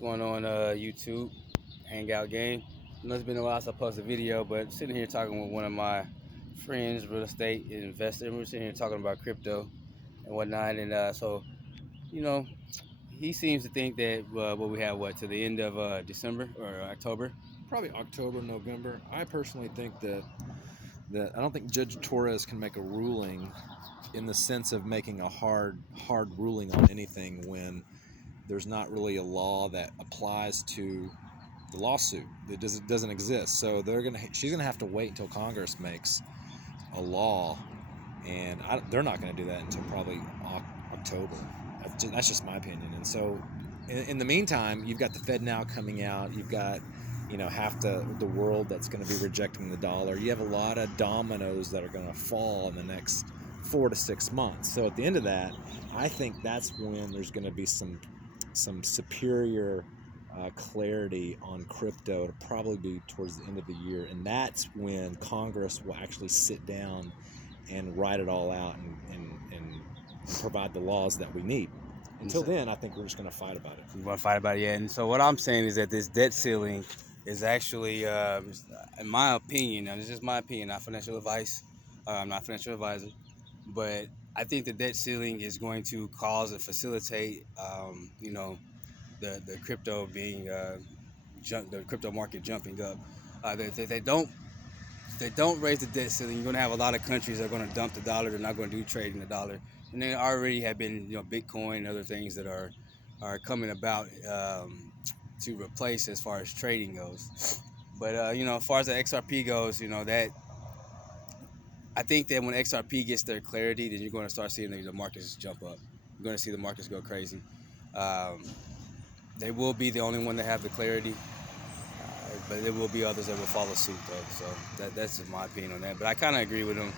going on YouTube, Hangout Game. I know it's been a while since I posted a video, but sitting here talking with one of my friends, real estate investor, and we're sitting here talking about crypto and whatnot. And so, you know, he seems to think that what we have, to the end of December or October? Probably October, November. I personally think that I don't think Judge Torres can make a ruling in the sense of making a hard ruling on anything when there's not really a law that applies to the lawsuit. It doesn't exist. So she's gonna have to wait until Congress makes a law, and they're not gonna do that until probably October. That's just my opinion. And so, in the meantime, you've got the Fed now coming out. You've got half the world that's going to be rejecting the dollar. You have a lot of dominoes that are going to fall in the next 4 to 6 months. So at the end of that, I think that's when there's going to be some superior clarity on crypto. It'll probably be towards the end of the year, and that's when Congress will actually sit down and write it all out and provide the laws that we need. Until then, I think we're just going to fight about it. We're going to fight about it, yeah. And so what I'm saying is that this debt ceiling is actually, in my opinion, and this is my opinion, not financial advice, I'm not a financial advisor, but I think the debt ceiling is going to cause and facilitate, the crypto being, the crypto market jumping up. They don't raise the debt ceiling, you're going to have a lot of countries that are going to dump the dollar. They're not going to do trade in the dollar. And there already have been, Bitcoin and other things that are coming about to replace as far as trading goes. But as far as the XRP goes, that I think that when XRP gets their clarity, then you're going to start seeing the markets jump up. You're going to see the markets go crazy. They will be the only one that have the clarity, but there will be others that will follow suit, though. So that's just my opinion on that. But I kind of agree with them.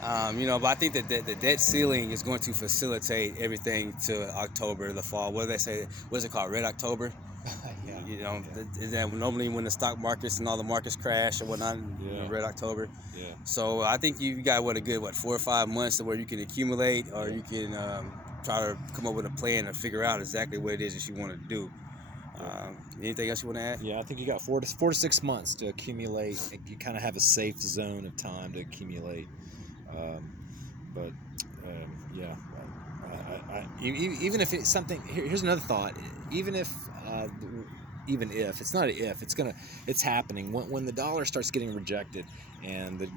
But I think that the debt ceiling is going to facilitate everything to October, the fall. What do they say? What's it called? Red October? Yeah. Normally when the stock markets and all the markets crash and whatnot, Red October. Yeah. So I think you got a good 4 or 5 months to where you can accumulate, or you can try to come up with a plan to figure out exactly what it is that you want to do. Anything else you want to add? Yeah, I think you got 4 to 6 months to accumulate. You kind of have a safe zone of time to accumulate. Even if it's something, here's another thought. Even if it's not an if, it's happening. When the dollar starts getting rejected and the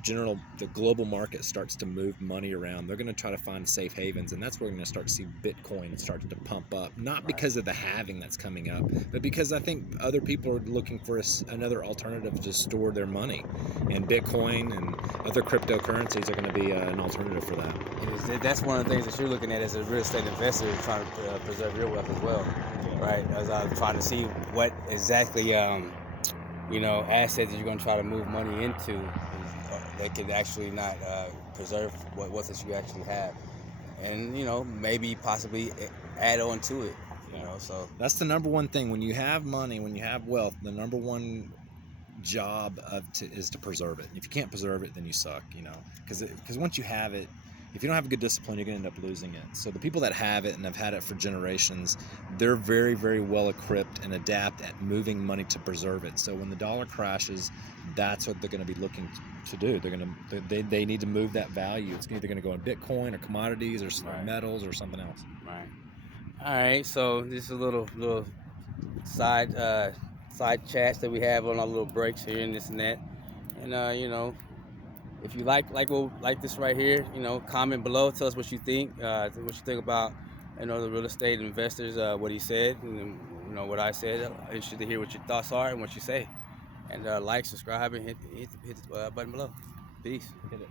global market starts to move money around, they're going to try to find safe havens, and that's where we're going to start to see Bitcoin start to pump up. Not because of the halving that's coming up, but because I think other people are looking for another alternative to store their money, and Bitcoin and other cryptocurrencies are going to be an alternative for that. That's one of the things that you're looking at as a real estate investor, trying to preserve your wealth as well, right? As I'm trying to see what exactly assets that you're going to try to move money into that could actually not preserve what that you actually have, and maybe possibly add on to it. So that's the number one thing. When you have money, when you have wealth, the number one job is to preserve it. If you can't preserve it, then you suck. Because once you have it, if you don't have a good discipline, you're going to end up losing it. So the people that have it and have had it for generations, they're very, very well equipped and adapt at moving money to preserve it. So when the dollar crashes, that's what they're going to be looking to do. They need to move that value. It's either going to go in Bitcoin or commodities or metals or something else. Right. All right. So this is a little side chats that we have on our little breaks here and this and that, and if you like this right here, comment below. Tell us what you think. What you think about, the real estate investors. What he said, and what I said. I'm interested to hear what your thoughts are and what you say. And like, subscribe, and hit the button below. Peace. Hit it.